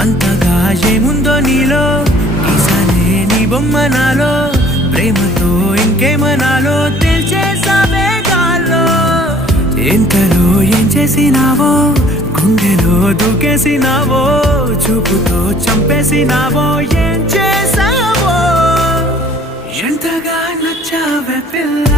అంతగా ఏముందో నీలో గీసానే నీ బొమ్మ నాలో ప్రేమతో ఇంకేమనాలో తెలిచేసావే గాల్లో ఎంతలో ఏం చేసినావో గుండెలో దూకేసినావో చూపుతో చంపేసినావో ఏం చేసావో ఎంతగా నచ్చావే పిల్ల